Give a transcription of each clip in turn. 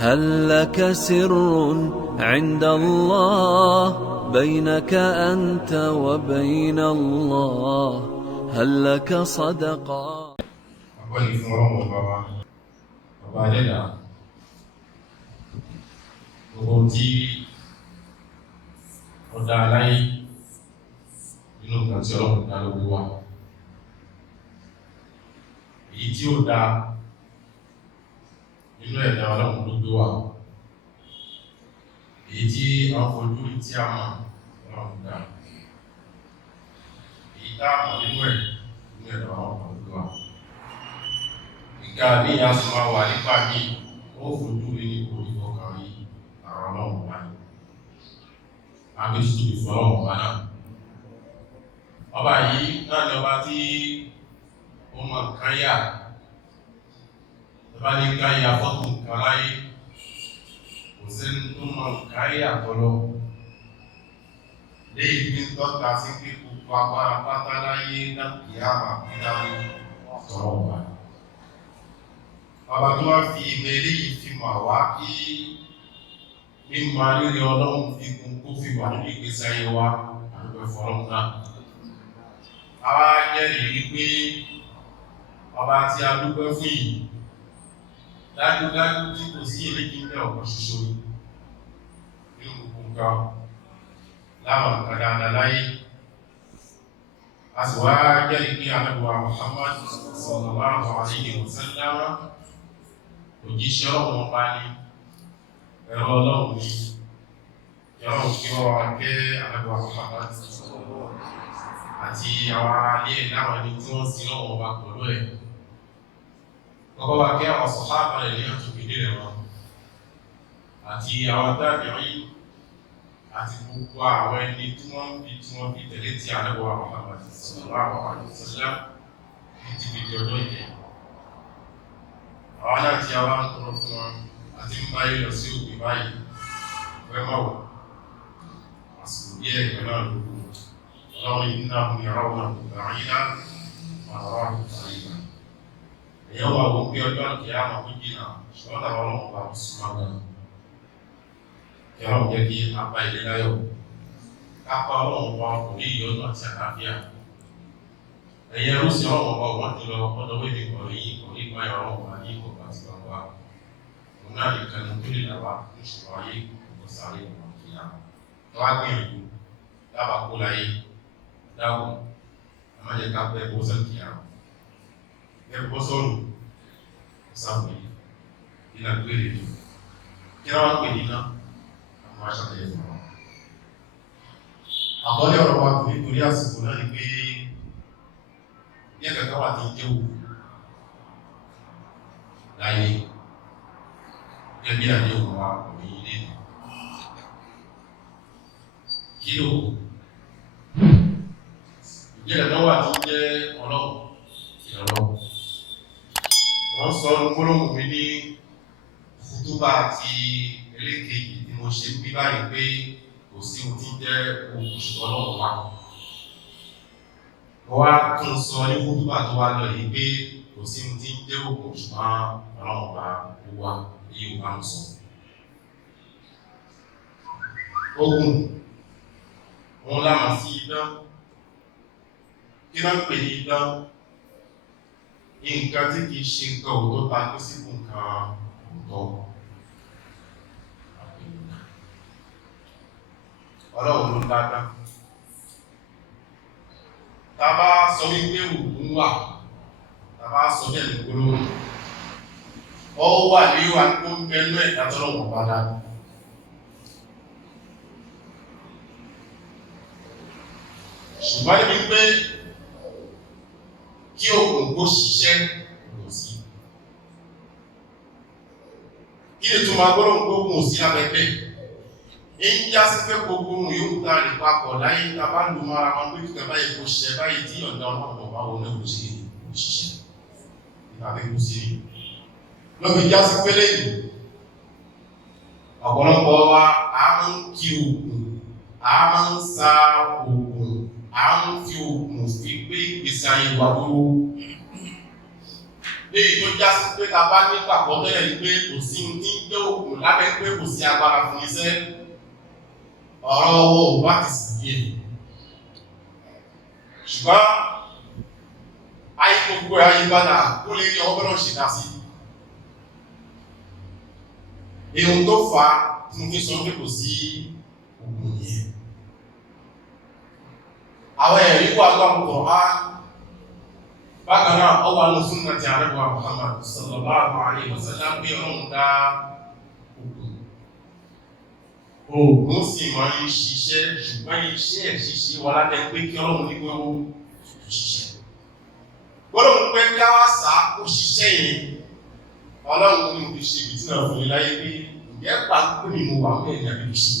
هل لك سر عند الله بينك أنت وبين الله؟ هل لك صدقة؟ أقول لكم ورحمة الله وبعدين وقلتي ودالي nínú nǹkan tí Ọlọ́run dá lórí wa èyí tí ó dá nínú ẹ̀dá Ọlọ́run ló gbé wa èyí tí a fojú tí a mọ̀ Ọlọ́run dá èyí tá a mọ̀ nínú ẹ̀dá Ọlọ́run ló gbé wa ìka ní a sì máa wà nípa ní ó fojú rí ní orí ọkàn rí àwọn Ọlọ́run bá ní agbésùn ìfọ́ Ọlọ́run bá náà ọba yìí náà ni ọba tí ó mọ̀ nǹkan yà ọba ní nǹkan yà fọ́tò nǹkan láyé kò sẹ́ni tó mọ̀ nǹkan yà tọ́lọ́ léyìí ní tọ́ka sí pé gbogbo agbára pátá láyé náà kì í àmà pínáwó tọ́lọ́ ọba ọba tó wá fi ìmẹ̀lẹ́ yìí fi mọ̀ wá kí mímọ̀ rírì Ọlọ́run fi kún kó fi wà nínú ìgbésí ayé wa àdúgbò fọ́lọ́run náà àwa jẹ́rìí wípé ọba tí a dúpẹ́ fún yìí dájúdájú tí kò sí èméjì ní ọ̀kan ṣoṣo nínú gbogbo nǹkan láwọn nǹkan dáadáa láyé a sì wá jẹ́rìí pé Ànábì wa Muhammad sallallahu alaihi wasallam òjíṣẹ́ Ọlọ́run ọba ní ẹ̀rọ Ọlọ́run ní yọrọ kí wọ́n wá kẹ́ Ànábì wa Muhammad àti àwọn alẹ́ láwọn ẹni tí wọ́n sí lọ́wọ́ ọba pẹ̀lú ẹ̀. Kọ́kọ́ wá kí àwọn sàhábà rẹ̀ ní àtòkèdè rẹ̀ wọn àti àwọn tábì'í àti gbogbo àwọn ẹni tí wọ́n fi tẹ̀lé tí Ànábì wa Muhammad sallallahu alaihi wasallam ní ti fi di ọjọ́ ìjẹ́. Àwọn náà tí a wá ń tọrọ fún wọn àti ń báyé lọ sí òbí báyìí fẹ́ mọ̀ wọ̀ àsìkò díẹ̀ kan náà lóko. إنهم يرونه بعيدا ونراه قريبا يوم أقوم بيوم القيامة وجينا شو هذا والله الله سبحانه يوم يجي أبا إلى يوم أبا الله ولي يوم أتشافيا ẹ̀yẹ rúsì ọ̀rọ̀ ọ̀pọ̀ wọ́n ti lọ ọdọ́wé ní kọ̀rí máa ọ̀rọ̀ ọ̀pọ̀ ní ìkọ̀pá ti gbangba òun náà lè kẹnu tó lè làwá ní ṣùgbọ́n ayé ìgbọ̀sáré ọ̀pọ̀ kìíyà tó wá gbìyànjú dábàá kó láyé dáhùn àmájẹ ká pẹ́ bó sẹ́kì àrùn ẹgbọ́ sọ́rọ̀ sáwọ̀ yìí iná gbére ní kí wọ́n pè ní náà àwọn aṣàlẹ̀ fún wọn àkọọ́lẹ̀ ọ̀rọ̀ wa kò nítorí àsìkò náà ni pé ní ẹ̀kẹ́kẹ́ wà tí jẹ́ òkú láyé gẹ́gẹ́ àdé òkú wa kò ní ilé kí ló ìjẹ́ ẹ̀dọ́ wà tí jẹ́ Ọlọ́run ìrọ̀lọ́ wọ́n sọ gbólóhùn mi ní fútúbà àti ẹlẹ́kejì tí mo ṣe bí báyìí pé kò sí ohun tí jẹ́ òkùnṣùn Ọlọ́run wa wọ́n wá tún sọ ní fútúbà tó wá lọ yìí pé kò sí ohun tí jẹ́ òkùnṣùn Ọlọ́run wa wá èyí ò bá ń sọ ogun wọn lámà sí idán kí náà pè ní idán nǹkan tí kìí ṣe nǹkan òótọ́ ta kó sí nǹkan òótọ́ Ọlọ́run ló dáadáa ta bá sọ wípé òògùn wà ta bá sọ bẹ́ẹ̀ ní gbólóhùn ọ wà ní wà tó ń bẹnu ẹ̀dá tọ́lọ́wọ̀n bá dáadáa ṣùgbọ́n ní pé kí òkùn kó ṣiṣẹ́ kò sí kí lè tó máa gbọ́nà gbógun sí abẹ́gbẹ́ èyí já sí pé gbogbo ohun yóò ta lè papọ̀ láyé tàbá lù mara wọn pé kíkẹ́ báyìí kò ṣiṣẹ́ báyìí tí ọ̀dá ọlọ́pọ̀ bá wọn náà kò sí òṣìṣẹ́ ìtàbí kò sí lọ́bí já sí pé lẹ́yìn ọ̀pọ̀lọpọ̀ wa a ń kí òkùn a máa ń sa òkùn a ń fi òkùn fi gbé ìgbésí ayé wa dúró léyìí tó já sí pé ta bá nígbàgbọ́ tẹ́lẹ̀ ní pé kò sí ní jẹ́ òkùn lábẹ́ pé kò sí agbára fún iṣẹ́ ọ̀rọ̀ owó bá ti sì yé ṣùgbọ́n ayé gbogbo ayé padà kó lè rí ọgbọ́n náà ṣe dá sí ohun tó fà á tí mo fi sọ pé kò sí ogun yẹn àwọn ẹ̀rí wà lọ́pọ̀ á bákan náà ọwọ́ àwọn súnnà tí a rẹ̀wà Muhammad sallallahu alaihi wasallam pé ọ̀run dá ogun sì máa ń ṣiṣẹ́ ṣùgbọ́n iṣẹ́ ṣíṣe wà látẹ́ pé kí ọlọ́run ní gbogbo ṣiṣẹ́ gbọ́dọ̀ pé káwà sáà kó ṣiṣẹ́ yìí ọlọ́run ní mo fi ṣe ìbí tí náà fún iláyé pé ìyẹ́ pàápù ní mo wà mẹ́rin àbí ṣe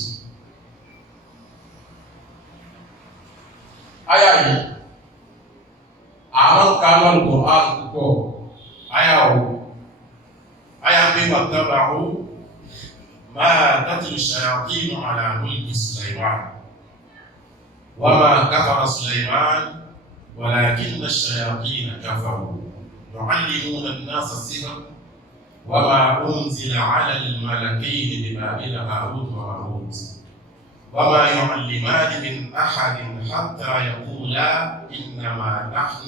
ayà yìí àwọn kanon kò á púpọ̀ ayà pé wàtàbàáwó máa tàtù ṣàyàkínú ala mulki Sulaiman wa ma kafara Sulaiman walakinna ash-shayatina kafaru yu'allimuna an-nasa as-sihr wa ma unzila ala al-malakayni bi Babila Harut wa Marut وما يعلمان من أحد حتى يقولا إنما نحن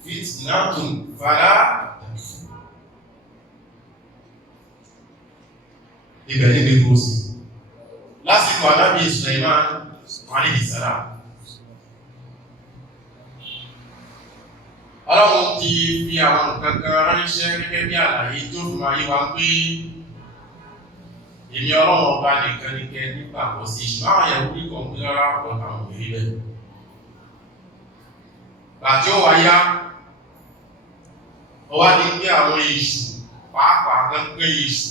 فتنة فلا تكفر. Ibẹ̀ níbi tó sí. Lásìkò Ànábì Sulaiman alayhi salam. Ọlọ́run ti fi àwọn kankan ránṣẹ́ gẹ́gẹ́ bí àlàyé tó fi máa yé wa pé èmi ọlọ́run ọba nìkan ní kẹ nígbàgbọ́ sí ṣùgbọ́n àwọn ẹ̀rù ní kọ̀ǹpútà ọ̀pọ̀ àwọn òbí rẹ̀. Bàtí ó wáyá ọwá ní pé àwọn èṣù pàápàá gẹ́gẹ́ èṣù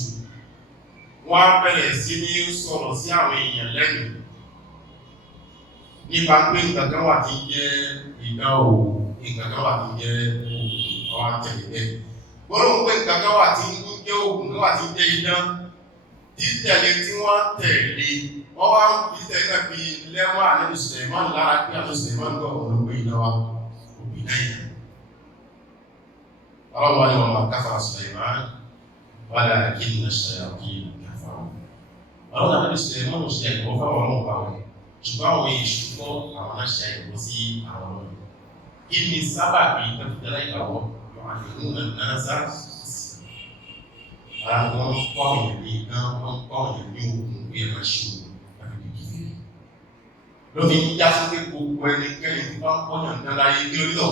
wọ́n á bẹ̀rẹ̀ sí ní sọ̀rọ̀ sí àwọn èèyàn lẹ́yìn nípa pé nǹkan kan wà tí ń jẹ́ ìdánwò nǹkan kan wà tí ń jẹ́ ọwá tẹ̀lé gbọ́dọ̀ pé nǹkan kan wà tí ń jẹ́ òògùn kan wà tí ń jẹ́ idán títẹ̀lé tí wọ́n tẹ̀lé wọ́n wá ń títẹ̀ náà fi lẹ́wọ́ Ànábì Sulaiman lára pé Ànábì Sulaiman gbọ́ olóògbé ìnáwà òbí náà ọlọ́wọ́ ni wọ́n máa kafara Sulaiman walakinna ash-shayatina kafaru ọlọ́wọ́ Ànábì Sulaiman ò ṣe ẹ̀kọ́ fáwọn ọmọ ọba wọn ṣùgbọ́n àwọn èṣù kọ́ àwọn aṣa ẹ̀kọ́ sí àwọn ọmọ kí ni sábàbí tẹ́tẹ́lá ìgbàwọ́ àwọn kọ́ọ̀yàn ní iná wọ́n kọ́ọ̀yàn ní ogun bí ẹ̀rọ ṣòro àti ìdílé lóbi ní já sí pé gbogbo ẹnikẹ́ni tí bá ń kọ́ọ̀yàn ní aláyé kí ló lọ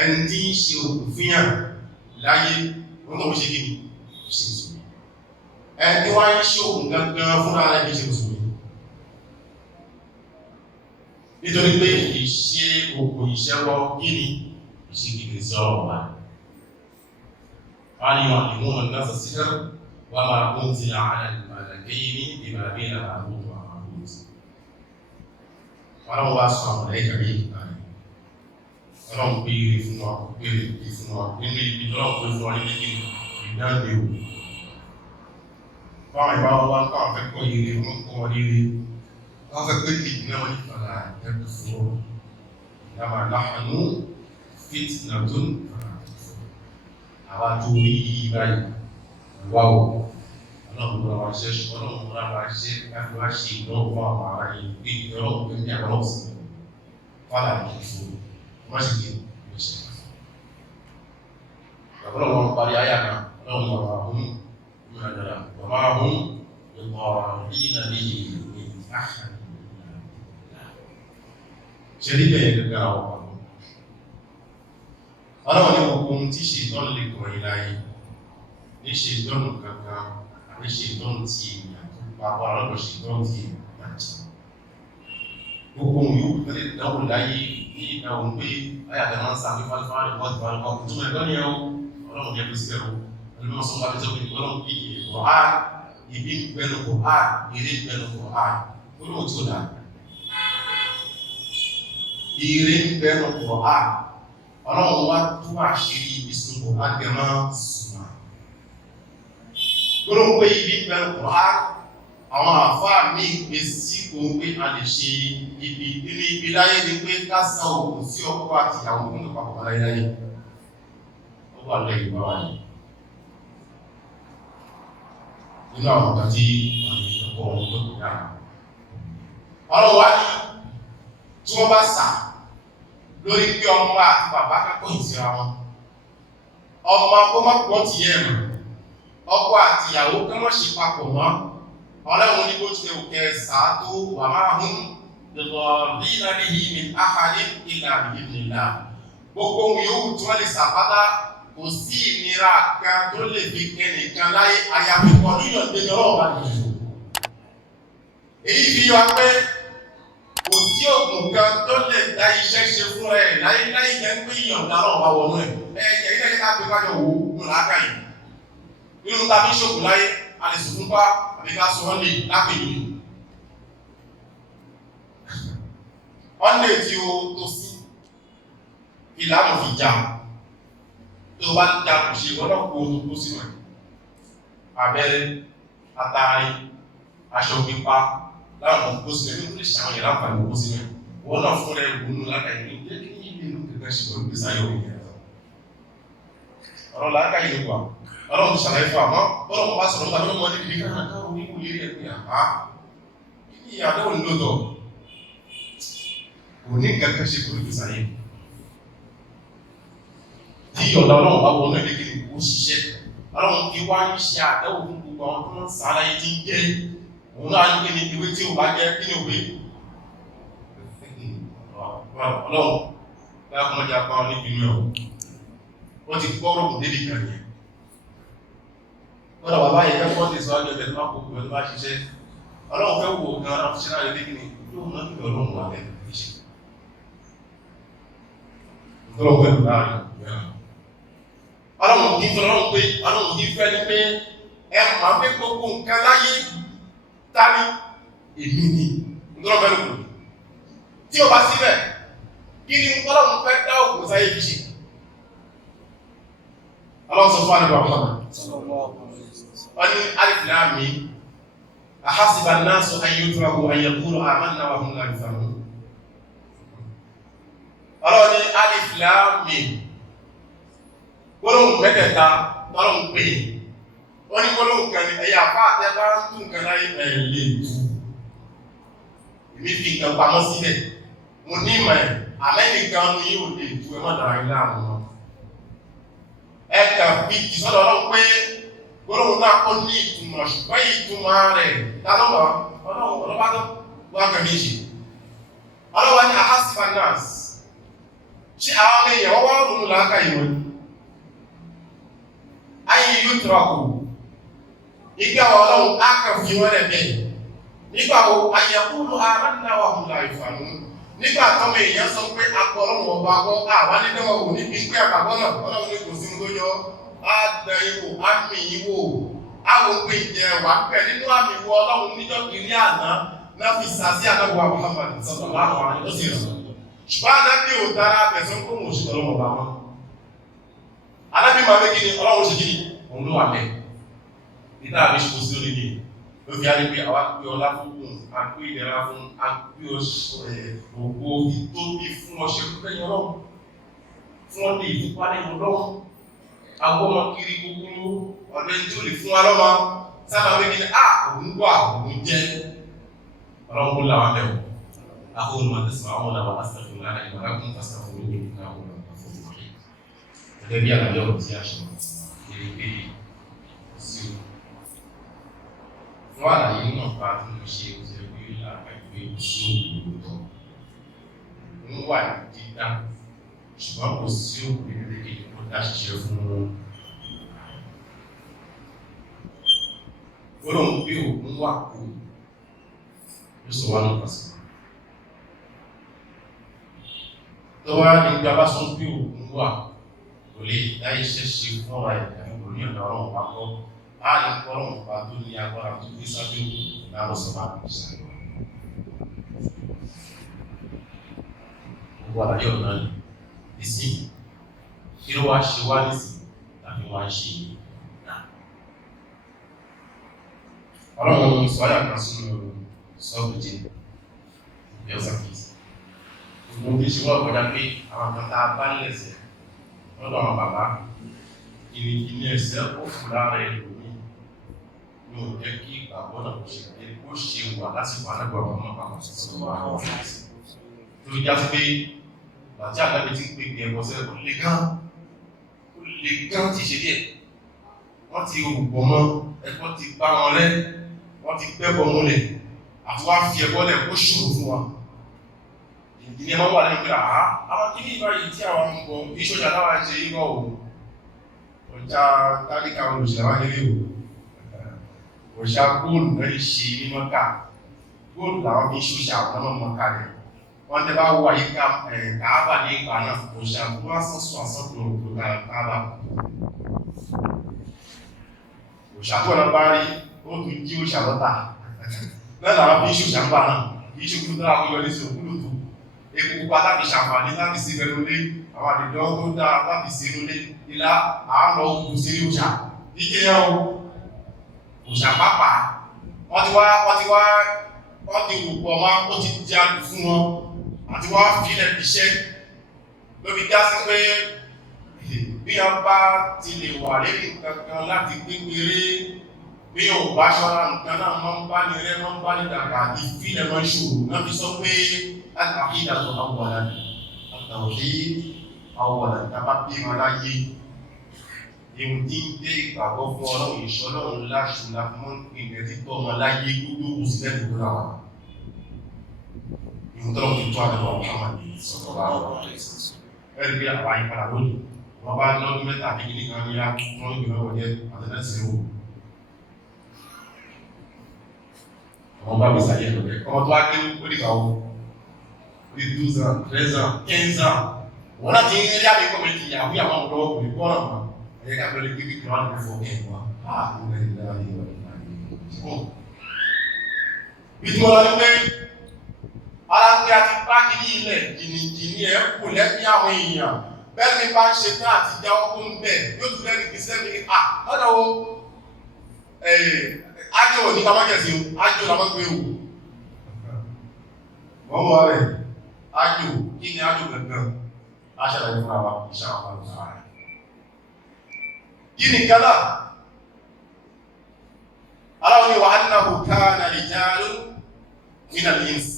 ẹni tí ń ṣe ogun fíyàn láyé wọ́n náà ṣe kí ni ṣe mùsùlùmí ẹni tí wọ́n ń ṣe ogun gangan fúnra rẹ̀ kí ṣe mùsùlùmí nítorí pé ìṣe ogun ìṣẹ́wọ́ kí ni ìṣe kìkì sí ọ̀rọ̀ wa قال يعلمون الناس السحر وما أنزل على الملكين ببابل هاروت وماروت Ọlọ́run wá sọ àwọn ẹ̀ka ní ìgbàlẹ̀ Ọlọ́run béèrè fún wa nínú ibi Ọlọ́run pé fún wa ní kíkí ìdáǹdè o fáwọn ìbáwọ́ wá ń kọ́ àwọn fẹ́kọ̀ọ́ yìí wọ́n kọ́ wọn líle wọ́n fẹ́ pé kí ìdílé wọn nífàlà ẹ̀kú fún ọ ìdámà láhàánú fitnatun àwa tó rí báyìí wá o ọlọ́run ló wá ṣe ṣùgbọ́n ọlọ́run ló wá ṣe láti wá ṣe ìdánwò fún àwọn ará yìí pé ọlọ́run pé ní àwọn ọ̀sìn fàlà kìí fún wọ́n sì kí ní ṣe ọlọ́run wọn parí ayà náà ọlọ́run wà hún ìrìnàjò wà hún ìmọ̀ ìrìnàjò ní àṣà ṣe rí bẹ́ẹ̀ gẹ́gẹ́ àwọn ọlọ́run ní gbogbo ohun tí ṣètọ́nù lè kọ̀ ìláyé ní ṣètọ́nù kankan àti ṣètọ́nù tí èèyàn tó papọ̀ ọlọ́dọ̀ ṣètọ́nù tí èèyàn jẹ́ gbogbo ohun yóò tẹ́lẹ̀ ìdánwò láyé ní ìdáhùn pé ayàtẹ̀ máa ń sàmì fálifáàlì wọ́n ti fálifá kò túnmọ̀ ẹ̀kọ́ ní ẹ̀hún ọlọ́run jẹ́ pèsè ẹ̀hún ẹlùmọ́ sọ wáyé tó kìí ọlọ́run bí ẹ̀kọ́ á ibi gbẹnu kọ̀ á eré gbẹnu kọ̀ á olóhùn tó dáa eré gbẹnu kọ̀ á ọlọ́run wá tó àṣírí ìbísùnmọ̀ agbẹ̀mọ́ sùnmà gbọ́nà pé ibi gbẹ̀rùn á àwọn àfáà ní ìpé sí ohun pé a lè ṣe ibi nínú ibi láyé ní pé kásá òkú sí ọkọ àti ìyàwó fún ìpapọ̀ láyé ó wà lẹ́yìn bá wáyé nínú àwọn ọ̀gá tí ọkọ̀ ọ̀hún tó kù dára. Ọlọ́run wá ní tí wọ́n bá sà lórí pé ọmọ àti bàbá kákọ́ ìsira wọn, ọmọ kó má pọ̀ ti yẹ mọ̀, ọkọ àti ìyàwó kí wọ́n ṣe papọ̀ mọ́. Ọlọ́run ní bó ti lè òkè sàátó wà máa hún lọ́rọ̀ bí náà ní yìí ní àhàdé ìlà ìlà. Gbogbo ohun yòówù tí wọ́n lè sàpátá kò sí ìnira kan tó lè fi kẹ́nìkan láyé àyàfi kan níyànjú ní ọlọ́run bá nìyẹn. Èyí fi wá pé kò sí òògùn kan tó lè dá iṣẹ́ ṣe fún ẹ láyé jẹ́ pé ìyọ̀ǹda ọlọ́run bá wọnú ẹ̀. Ẹ̀jẹ̀ ilé ẹ̀ka pé kájọ wò ó láàkà yìí. Nínú ta fi ṣòkò láyé, a lè sùn fún pa àbí ká sọ ọ́n lè lápèjì. Ọ́n lè tí o tó sí ìlànà fi jà. Tó bá ń jà kò ṣe gbọ́dọ̀ kó o tó sínú ẹ̀. Abẹ́rẹ́, àtàrí, aṣọ pípa, láwọn ọmọ kó sílẹ̀ nítorí ṣàwọn yẹn láǹfààní kó sílẹ̀. Wọ́n náà fún ẹ̀ gbónú lákàá ìlú jẹ́ kí ní ìlú kẹ̀kẹ́ ṣe pẹ̀lú ìsáyẹ̀ òun yẹn. Ọ̀rọ̀ làákà yìí wà. Ọlọ́run tó ṣàlàyé fún àmọ́ bọ́lọ̀ bá sọ̀rọ̀ tàbí ọmọ ní kìí káàkiri káàkiri ní ìwòye rí ẹ̀kùn àpá. Kí ni àdéhùn ní lóòtọ́? Kò ní kẹ̀kẹ́ ṣe pẹ̀lú ìsáyẹ̀. Tí ọ̀dà ọlọ́run bá wọnú ẹ̀dẹ́ kìí kó ṣiṣẹ́. Ọlọ́run kí wá ń ṣe àdéhùn fún gbogbo àwọn tó ń sàlàyé tí ń jẹ́. Òun náà ní kí ni ìwé tí ò bá jẹ́ kí ni òwe. Ọlọ́run láàkùn ọjà pa ọ níbi inú ẹ̀. Wọ́n ti gbọ́rọ̀ kò débi kan yẹn. Wọ́n bàbá yẹn fẹ́ fọ́ọ̀tì síwájú ẹgbẹ̀ tó bá kó pẹ̀lú bá ṣiṣẹ́. Ọlọ́run fẹ́ wò gan an ṣe láyé dégbìn yóò náà nílò ọlọ́run wà lẹ́nu iṣẹ́. Ọlọ́run fẹ́ lò láàrin ìgbẹ́. Ọlọ́run kì í fẹ́ ọlọ́run pé ọlọ́run kì í fẹ́ ni pé ẹ máa pé gbogbo nǹkan láyé tání èmi ni ọlọ́run fẹ́ lò kù. Tí o bá síbẹ̀, kí ni ọlọ́run fẹ́ dá òkú sáyé fi ṣe? Ọlọ́run sọ fún àdúgbò àwọn wọ́n ní alif lam mim ahasiba an-nasu an yutraku an yaqulu amanna wa hum la yuftanun. Ọlọ́run ní alif lam mim gbólóhùn mẹ́tẹ̀ẹ̀ta tọ́lọ́hùn pé wọ́n ní gbólóhùn kan ní ẹ̀yà apá àtẹ́bá ń tún nǹkan láyé ẹ̀lẹ́ tú. Èmi fi nǹkan pamọ́ sílẹ̀ mo ní ìmọ̀ ẹ̀ àmẹ́nìkan ní yóò lè tú ẹ mọ́dàrá ilé àwọn ọmọ ẹ̀kà fi ìsọ́dọ̀ ọlọ́run pé gbólóhùn náà ó ní ìtumọ̀ ṣùgbọ́n ìtumọ̀ rẹ̀ tálọ́wọ́ ọlọ́wọ́ tó wá kẹ̀mí ṣe. Ọlọ́wọ́ ní ahasiba an-nas ṣe àwọn èèyàn wọ́n wọ́n rùn láàkà ìwọ̀n ayé yutraku ìgbà ọlọ́run á kà fi wọ́n rẹ̀ bẹ́ẹ̀ nígbà wo an yaqulu amanna wa hum la yuftanun. Nígbà tọ́mọ èèyàn sọ pé apọ̀ ọlọ́run ọba gbọ́ àwọn anídẹ́wọ̀ wò ní bí pé àgbàgbọ́ náà ọlọ́run ní kò sí tó yọ àdẹ ìwò àmì ìwò àwọn òpin ìjẹ wà pẹ̀ nínú àmì ìwò ọlọ́run níjọ́ kìíní àná náà fi sàásí àdáwò Muhammad sallallahu alaihi wasallam. Ṣùgbọ́n anábì ò dára bẹ̀sán kó mọ̀ òṣìṣẹ́ ọlọ́run ọba wọn. Anábì máa bẹ́ kí ni ọlọ́run ṣe kí ni òun ló wà bẹ́ẹ̀. Nígbà àbí ṣe kò sí lórí ni ló fi á rí pé àwa pé ọlá fún àpé ìdẹ̀ra fún àpé ògbó ìtóbi fún ọṣẹ pẹ́yìn ọlọ́run fún ọdẹ ìfúnpálẹ̀ ọlọ́run agbọ́mọ kiri gbogbo ọ̀dẹ́ tí ó lè fún wa lọ́mọ sábà wí ní òun wà òun jẹ́ ọlọ́run kó làwọn bẹ̀rù àkóhùn máa tẹ̀sán àwọn ọ̀làwà asàfihàn lára ìwàlá kún fásitì ní ìlú náà wọn lọ́wọ́ fún ìwọ̀n gẹ́gẹ́ bí àlàyé ọ̀rọ̀ tí a ṣe èrè sí fún àlàyé náà bá tó ń ṣe òṣèlú pé àgbàgbé sí òwúrọ̀ ń wà ní dídá ṣùgbọ́n kò sí òwúrọ̀ kékeré tó dá ṣiṣẹ́ fún olóhùn pé òun wà kú ló sọ wá náà pàṣẹ tó wá ní ìjọba sọ pé òun wà kò lè dá iṣẹ́ ṣe fún ọ̀rọ̀ ìdájọ́ kò ní ọ̀dọ̀ ọlọ́run bá kọ́ á ní ọlọ́run bá tó ní agbára tó gbé sábẹ́ òkú láwọn sọ bá kò sáré wa. Gbogbo àlàyé ọ̀nà ni ìsìn kí ló wá ṣe wá nísìn tàbí wá ṣe náà. Ọlọ́run sọ ayà kan sínú sọ́ọ̀bùjì ní ọ̀sàkìsì. Gbogbo bí ṣe wọ́n kọjá pé àwọn kan tá a bá lẹ̀sẹ̀ lọ́dọ̀ àwọn bàbá ìrìnkìní ẹ̀sẹ̀ ó fò lára ẹlòmí ní ò jẹ́ kí ìgbàgbọ́ náà kó ṣe wà lásìkò alágbàwọ̀ ọmọ pàpàá tó já sí pé àti àgbàgbé tí ń pè ní ẹbọ sẹ́lẹ̀ ó lè gán ti ṣe díẹ̀ wọ́n ti rùpọ̀ mọ́ ẹ̀kọ́ ti bá wọn rẹ́ wọ́n ti gbẹ́bọ̀ múlẹ̀ àti wá fi ẹbọ lẹ̀ kó ṣòro fún wa ìdílé máa wà lẹ́yìn pé àá àwọn kìíní ìbáyìí tí àwọn ọmọ ìṣòjà láwá ṣe yíkọ́ ò ọjà tálíkà olùsìlẹ̀ wá nílé ò òṣà góòlù lẹ́yìn ṣe ní mọ́kà góòlù làwọn bí ṣòṣà àwọn ọmọ mọ́kà rẹ̀ wọ́n tẹ́ bá wọ àyíká Káàbà ní ìgbà náà òṣà tó wá sọ́sọ́ àsọ́kùn òkú Káàbà òṣà tó ọ̀nà bá rí ó tún jí òṣà lọ́tà lẹ́nà àwọn bí ṣòṣà ń bà náà kìí ṣe kúrò dára kó yọ ní sí òkúlù tó epo pupa láti ṣàǹfààní láti sí ẹnu lé àwọn àdìdán tó dára láti sí inú lé ilá àánà ogun sí òṣà díje yẹn o òṣà pápá wọ́n ti wù pọ̀ máa ó ti di àdù fún wọn àti wá fílẹ̀ iṣẹ́ lóbi dá sí pé bí a bá ti lè wà lérí kankan láti kékeré bí o bá ṣọ́ra nǹkan náà mọ́ ń bá ní rẹ́ mọ́ ń bá ní dàgbà ìfílẹ̀ mọ́ ṣòro náà fi sọ pé àkídà tó àwọ̀dà àtàwọ̀dé àwọ̀dà tàbá bí wọn láyé ìhun tí ń dé ìgbàgbọ́ fún ọlọ́run ìṣọ́lọ́run láṣù láfún ìgbẹ̀ títọ́ ọmọ láyé gbogbo òsìlẹ̀ tó gbọ́nà wà ìhun tọ́lọ̀ tó tó àdàbà Muhammad sọ̀tọ̀ láwọ̀ ẹ̀rí bí àwọn àyípadà lónìí wọ́n bá lọ́dún mẹ́ta àbí kìíní kan ní wọ́n gbìmọ̀ wọ́n jẹ́ àtẹ̀lẹ́sẹ̀ wò wọ́n bá bí sàyẹ̀ lọ́dẹ̀ ọmọ tó wá kí ó dìgbà wọ́n ní 12 ans 13 ans 15 ans wọ́n láti ń rí àmì kọ́mẹ̀tì ìyàwó àwọn ọ̀dọ́ òkùnrin bọ́ọ̀nà wọn ẹ̀yẹ ká bẹ̀rẹ̀ gbígbí kí wọ́n lè fọ́ ẹ̀wọ̀n bí tí mo lọ ní pé ara pé a ti pàkì ní ilẹ̀ jìnnìjìnnì ẹ̀ kò lẹ́bí àwọn èèyàn bẹ́ẹ̀ ni bá ń ṣe tán àti já ọkùn ń bẹ̀ yóò tún lẹ́rìí kí sẹ́mi lọ́dọ̀ wo ájò ní kamájẹ̀sí ájò lámọ́gbé wò wọ́n wọ́n rẹ̀ ájò kí ni ájò gangan aṣàlàyé fún àwa ìṣàwọn àwọn kí ni gánà aláwọ̀ ni wà annahu kana rijalun minal ins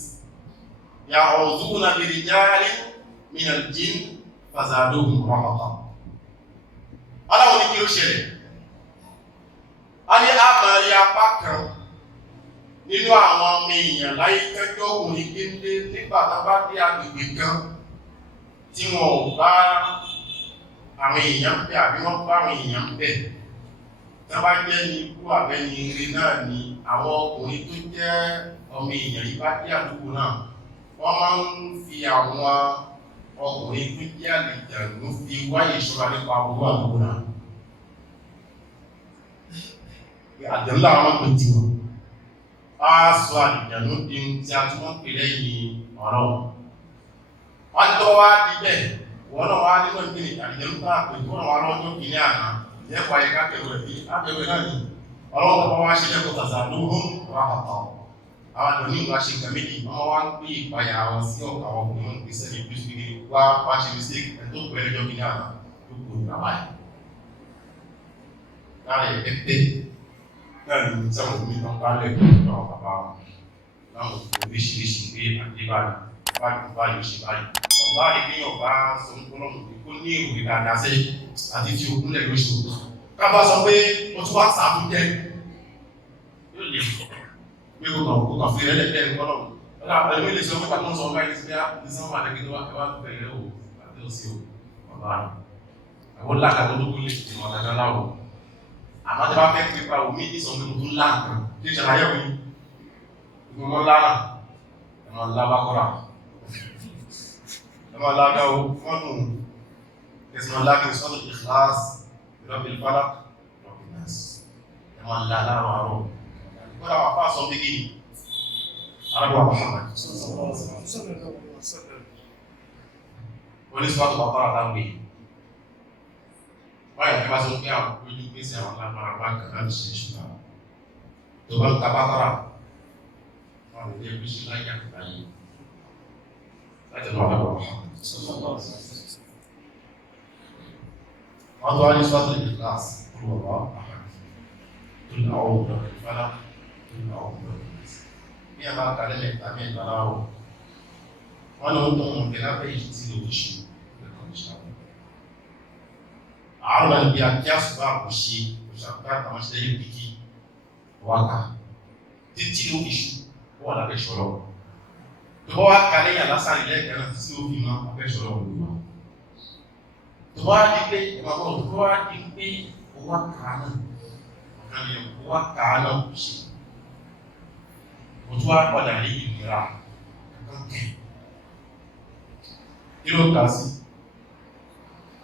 ya'udhuna bi rijalin minal jinn fazaduhum rahaqa aláwọ̀ ni kí ó ṣẹlẹ̀ a ní àmàrí apá kan nínú àwọn ọmọ èèyàn láyé kẹjọ òní géńdé nígbàtà bá dé agbègbè kan tí wọn ò bá àwọn èèyàn bẹ̀ àbí wọ́n bá àwọn èèyàn bẹ̀ tí wọ́n bá jẹ́ ní ikú àbẹ́ni ire náà ni àwọn ọkùnrin tó jẹ́ ọmọ èèyàn yìí bá dé àdúgbò náà wọ́n máa ń fi àwọn ọkùnrin tó jẹ́ àlejànú fi wáyé ìṣọ́ra nípa owó àdúgbò náà àjẹ́lá àwọn pè tí wọ́n á sọ àlejànú di tí a tún wọ́n pè lẹ́yìn ọ̀rọ̀ wọ́n tó wá di bẹ́ẹ̀ wọ́n náà wá nínú ìpínlẹ̀ àjẹ́lú bá pè tí wọ́n wá lọ́jọ́ kìíní àná ìyẹ́pọ̀ ayé kákẹ̀wò ẹ̀bí ápẹ̀wẹ̀ náà ni ọlọ́wọ́ tó wá ṣe lẹ́kọ̀ọ́ tàzà lóhùn rápàtà àwọn àjọ ní ìgbà ṣe nǹkan méjì wọ́n wá ń pè ìpayà wọn sí ọ̀pọ̀ àwọn ọkùnrin wọn pèsè ní ìpínlẹ̀ ìpínlẹ̀ wá ṣe mistake ẹ̀ tó pẹ̀lú ẹjọ́ kìíní àná tó kò ní àbá ẹ̀ láàrin ẹ̀pẹ́ náà ni sáwọn òmìn náà bá lẹ́kọ̀ọ́ àwọn bàbá wọn láwọn oríṣiríṣi pé àdébáyé báyìí ṣe báyìí ọ̀bá ìgbéyàn bá sọ ń kọ́nà kó ní ìròyìn dáadáa sí àti fi òkúnlẹ̀ lóṣù kábà sọ pé ó tún wá sàábù jẹ́ yóò lè pé kó kàn fi ẹlẹ́gbẹ̀ẹ́ nǹkan náà ọ̀dà pẹ̀lú ilé iṣẹ́ ọmọ ìpàdé sọ ọmọ ìsìn bíá ìsìn ọmọ àdẹ́gbẹ̀ tó wá kẹwàá bẹ̀rẹ̀ ò àti òsì ò ọ̀bá àwọn lákàtọ́ tó kún lè fi mọ̀ dáadáa láwọ̀ àmọ́ tí wọ́n fẹ́ pípa omi ìsọ̀mí tó ńlá nǹkan tí ó ṣàlàyé òní ìgbìmọ̀ lára ẹ̀mọ̀ lábákọ́ra ẹ̀mọ̀ lágáwó fọ́nù اسم الله في سورة الإخلاص برب الفلق رب الناس كما لا معروف ولا وفاء صدقي عرب محمد صلى الله عليه وسلم ونسبة بطارة تنبيه ويا كما سنقيا ويجب بيسي الله مرحبا كذا بشيشنا تبال كبطارة وعلى ذلك بشي الله يكتبعي لا تنوى محمد صلى الله عليه وسلم وضع نسبة الإخلاص هو الله أحد قل أعوذ برب الفلق قل أعوذ برب الناس bí a bá ka lẹ́lẹ̀ tàbí ìgbàláwọ̀ wọ́n lọ tó wọn gẹ́gẹ́ bẹ́ yìí tí ló ṣe lẹ́kọ̀ọ́ ìṣàwọn àárọ̀ ní bí a kí àṣùbá kò ṣe òṣàkúta àtàwọn ṣe lẹ́yìn pìkì wákà títí ló fi ṣù ó wà lábẹ́ ṣọ́lọ́ tó bá wá ka lẹ́yìn alásàrí lẹ́ẹ̀kẹ́ náà tí ó fi mọ́ abẹ́ ṣọ́lọ́ lórí wa tó bá di pé ìmọ̀gbọ́n tó bá di pé ó wá kàá náà ó wá kàá náà kò ṣe òtún wá padà rí ìnira kankan kí ló kà sí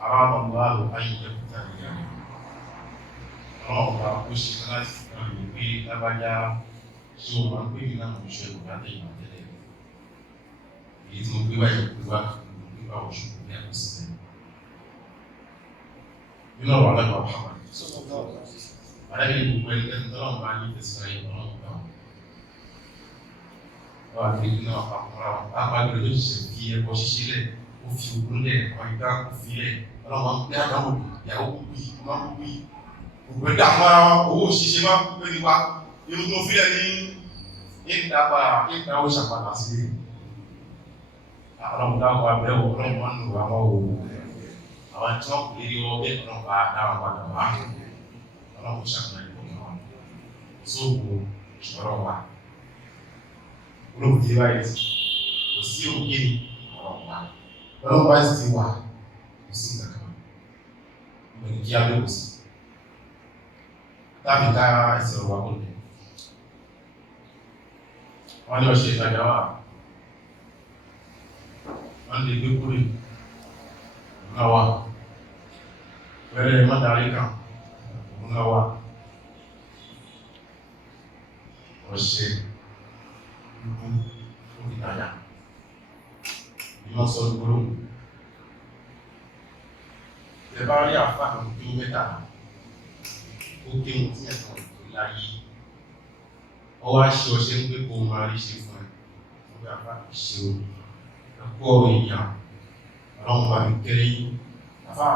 ara ọmọ àlò ayẹyẹ kúta nìyà ọlọ́ọ̀pá ó ṣe láti kan lè pé lábájá tí ó máa ń pè ní náà oṣù ẹ̀kọ́ láti ìmọ̀ tẹ́lẹ̀ èyí tí mo gbé wáyé pé wá nípa oṣù ní àkọsílẹ̀ nínú ọ̀rọ̀ alágbà pàmò àdábìlì gbogbo ẹnikẹ́ni tọ́lọ́mù bá ní tẹ̀síwáyé ọlọ́run wà ní ìlú náà àpapọ̀ra àpapọ̀ ló ṣe fi ẹbọ ṣíṣe lẹ̀ ó fi ògùn lẹ̀ ọ̀ìdá kò fi lẹ̀ ọlọ́mọ ń gbé àdáwò ìyàwó gbogbo yìí ọmọ gbogbo yìí gbogbo ẹ̀dá mọ́ra owó òṣìṣẹ́ máa ń pè nípa irun tó fílẹ̀ ní ìdápa ìdáwó ṣàpàdà sí ilé ọlọ́mọ dáwọ́ abẹ́wò ọlọ́mọ ń lò àwọn òwò àwọn tí wọ́n kò lè rí ọbẹ̀ ọlọ́mọ dáwọn padà wá ọlọ́mọ ṣàpàdà ìgbọ̀n sóògùn ìṣòro wa olóògùn tí báyìí kò sí òkè ní ọlọ́pàá sì ti wà kò sí ìgbàkan ìgbẹ̀ni kí abẹ́ kò sí tàbí ká ẹsẹ̀ ọ̀wà kò lẹ̀ wọ́n ní ọ̀ṣẹ́ ìtajà wà wọ́n lè gbé kúrò ọ̀nà wà pẹ̀lẹ́ mọ́tàrí kan ọ̀nà wà ọ̀ṣẹ́ ìtajà ìmọ̀ sọ gbọ́rọ̀ tẹbá rí àfáà tó mẹ́ta ó kéhùn tí ẹ̀sán láyé ọ wá ṣe ọṣẹ́ ń pé kó máa rí ṣe fún ẹ̀ ọgbẹ́ àfáà ṣe o ẹ̀kọ́ èèyàn ọlọ́run bá mi kẹ́rẹ́ yìí àfáà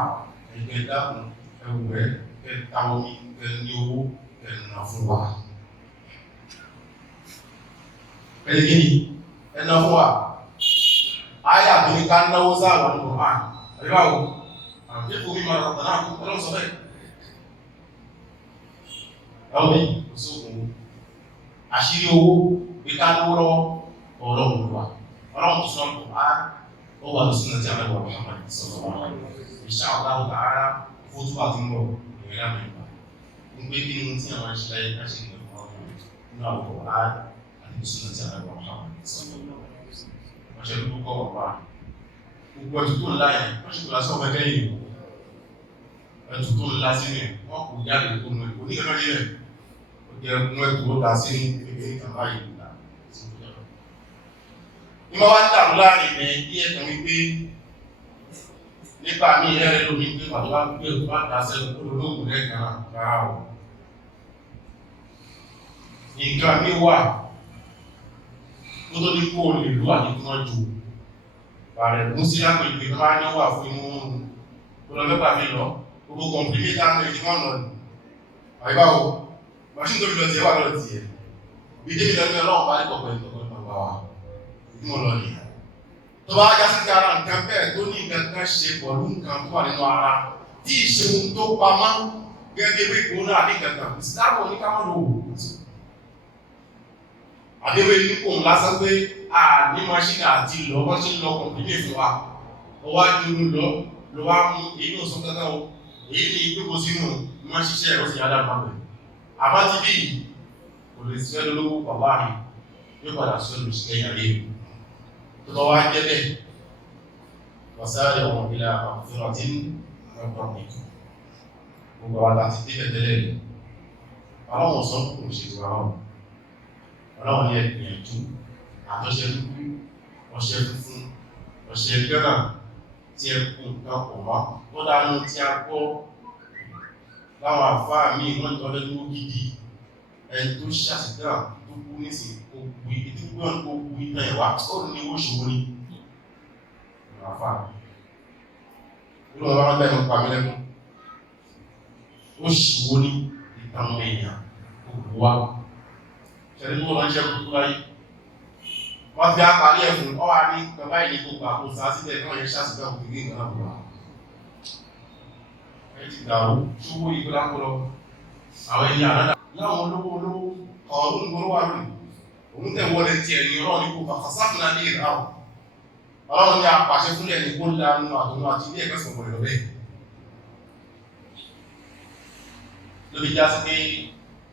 ẹgbẹ́ dákùn ẹwùrẹ́ kẹta omi kẹ ní owó ẹ̀nà fún wa ẹ̀lẹ́gìnì ẹ̀nà fún wa ayà tó ní ká náwó sáàwà ní ọ̀hán àríwáwò àríkò mímọ̀ àtàrà ọlọ́run sọ bẹ́ẹ̀ ẹ̀wọ̀n ní òṣòkùn àṣírí owó bí ká náwó lọ́wọ́ ọlọ́run wà ọlọ́run tó sọ ọ̀pọ̀ ó wà ní sínú tí a lẹ́wọ̀ Muhammad sọ̀rọ̀ insha Allah ta'ala fún tó bá ti ń bọ̀ ìrìnà mẹ́ta ń pé kí ní tí àwọn ìṣẹ́lẹ̀ yìí ká ṣe ní ọ̀pọ̀ Muslim tí a lẹ́wọ̀ Muhammad wọ́n ṣe lókọ́ kọ́ wọ̀pá gbogbo ẹ̀tù tó ńlá yẹn wọ́n ṣe kò lásán ọmọ ẹgbẹ́ yìí ẹ̀tù tó ńlá sí ní wọ́n kò jáde tó mú ẹ̀kọ́ ní kẹ́kọ́ nílẹ̀ ó jẹ́ mú ẹ̀tù ó dá sí ní ẹgbẹ́ ìkàmbá yìí nígbà ní wọ́n wá ń dàrú láàrin ní bí ẹ̀kọ́ wípé nípa mi ẹ̀rẹ́ lómi pé pàtó wá gbé òkú bá dá sẹ́nu kó lóògùn lẹ́ẹ̀kan rárá o nǹkan mi wà tó tó ní kó lè lú àti kí wọ́n jù bàrẹ̀ mú sí lápò ìpè tó máa ní wà fún inú oòrùn tó lọ lẹ́pàá mi lọ gbogbo kọ̀mplimẹ́tà ń rẹ̀ tí wọ́n lọ ní àìbáwò machine tó fi lọ tiẹ̀ wà lọ tiẹ̀ bí dé ìlẹ́nu ọlọ́run bá nípa pẹ̀lú ọ̀pọ̀ ìgbà wa tí mo lọ nìyà tó bá já sí kára nǹkan bẹ́ẹ̀ tó ní nǹkan kan ṣe pọ̀lú nǹkan tó wà nínú ara tí ìṣeun tó pamọ́ gẹ́gẹ́ bí ìgbóná àdínkàkàn ìsìláàbò ní káwọn lò wò àdéwé ní kò ń lásán pé a ní máṣínà àti lọ wọ́n ṣe ń lọ kọ̀mpínlẹ̀ fún wa ọwá jùlọ lọ lọ wá mú èyí ò sọ kẹta o èyí ní ìgbéko sínú wọ́n ṣiṣẹ́ ẹ̀rọ sí yádà pàpẹ̀ àbá ti bí kò lè sí ẹlú lówó bàbá rí yóò padà sí ẹlú sí ẹ̀yà rí tó bá wá jẹ́ bẹ́ẹ̀ wàsáàrẹ̀ wọn ilẹ̀ àpapọ̀ tí wọ́n nìkan gbogbo àwọn àti dé tẹ́lẹ̀ àwọn ọ̀sán kò ṣètò àwọn ọlọ́run ní ẹgbìyànjú àtọ́ṣẹ́ dúdú ọṣẹ funfun ọṣẹ gánà tí ẹ kún nǹkan pọ̀ mọ́ tó dánú tí a gbọ́ láwọn àfáà míì wọ́n tọ́ lẹ́nu gidi ẹni tó ṣàṣìdá tó kú nísìn ogun ìdí gbọ́n ogun ìtàn ẹ̀wà ó ní owó ṣòwò ní àfáà nínú ọ̀rọ̀ bẹ́ẹ̀ ń pa mí lẹ́kún ó ṣòwò ní ìtàn èèyàn gbogbo wa ṣẹlẹ̀ tó wọ́n ṣe gbogbo láyé wọ́n fi àpàlí ẹ̀fún ọwà ní bàbá ìní gbogbo àkóso síbẹ̀ náà yẹ ṣàṣìgbà òkú ní ìgbà náà ẹ ti dàrú ṣúgbó ìgbìlápọ̀lọ́ àwọn ẹni àrádà láwọn olówó ọ̀rún gbọ́rọ̀ wà lónìí òun tẹ̀wọ́lẹ̀ tí ẹni ọ̀rọ̀ ní kò fàfàsáfìnà ní ìráwọ̀ ọlọ́run ní apàṣẹ fúnlẹ̀ ní kó lánú àtúnú àti ilé ẹ̀kọ́ sọ̀rọ̀ rẹ̀ lọ́bẹ̀ lórí já sí pé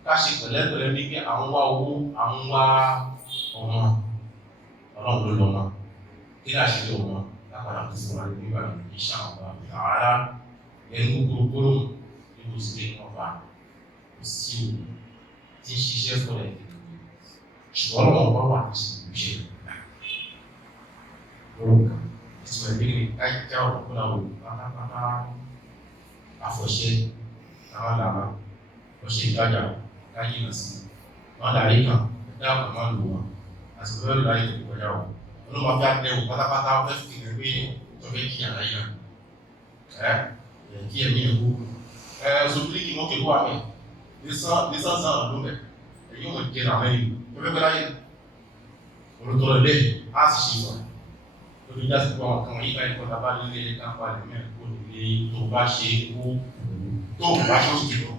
káṣe pẹ̀lẹ́pẹ̀lẹ́ ní pé àwọn wá owó àwọn wá ọmọ ọlọ́run ló lọ́mọ kí láṣẹ lé ọmọ lápàdà tó sì wà ní nígbà ìṣà àwọn àrá ẹnu gbogbo nínú sílé ọba kò sí òun tí ń ṣiṣẹ́ fọ́lẹ̀ ṣùgbọ́n ọlọ́run ọba wà ní ìṣẹ́ orúkọ ìtumọ̀ ìbílẹ̀ kájá ọ̀pọ̀lá òun pátápátá àfọ̀ṣẹ́ àwọn làmà ọ̀ṣẹ́ ìtajà káyé nà sí wọn dàrí kan ẹ̀dá ọ̀pọ̀ máa ń lò wọn àti bẹ́ẹ̀ láyé tó kọjá wọn olóòmọ bí àtẹ̀wò pátápátá fẹ́ fi hàn pé tọ́fẹ́ kí àlàyé náà kí ẹ̀mí ẹ̀kú sotiri kí wọ́n kéwọ́ àmì nísànsán ọdún bẹ̀ èyí wọn jẹ́ nà mẹ́rin tọ́fẹ́ bẹ́ẹ̀ láyé olùtọ́lẹ̀ bẹ́ẹ̀ á sì ṣe sọ lórí jásí pé àwọn kan yíká ẹ̀kọ́ tàbá nílé ilé kápá lè mẹ́rin kó lè tó bá ṣe ó tó bá ṣe ó sì jẹ́ lọ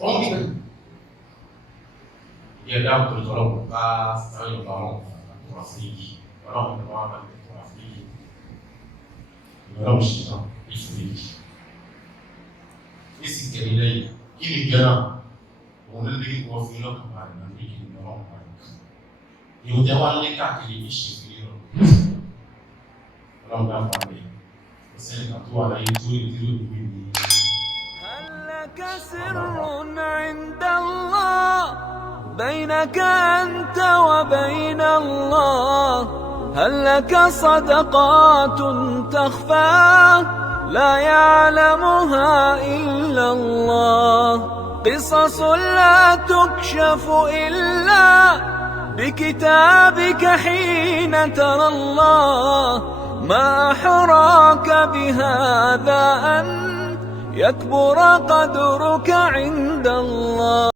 wọ́n ní pẹ̀lú ìyẹ̀dá òtòlọ́pọ̀ bá sáré ọ̀pá wọn àtọ́wà sí yìí ọlọ́run tó wá bá tẹ̀tọ́wà sí yìí ìrọ̀lọ́run ṣe tán ìfúré yìí ní sì kẹ́lẹ́ lẹ́yìn kí ni gẹ́rà òun lè lè wọ́n fi lọ́kàn bá rẹ̀ náà méjì ní ọlọ́run bá rẹ̀ ìwọ̀n tẹ́ wá lé káàkiri ní ṣe fi lọ ọlọ́run bá fà bẹ́ẹ̀ kò sẹ́ni kan tó wà láyé tó lè tí ó lè ní لك سر عند الله بينك أنت وبين الله هل لك صدقات تخفى لا يعلمها إلا الله قصص لا تكشف إلا بكتابك حين ترى الله ما أحراك بهذا أن يكبر قدرك عند الله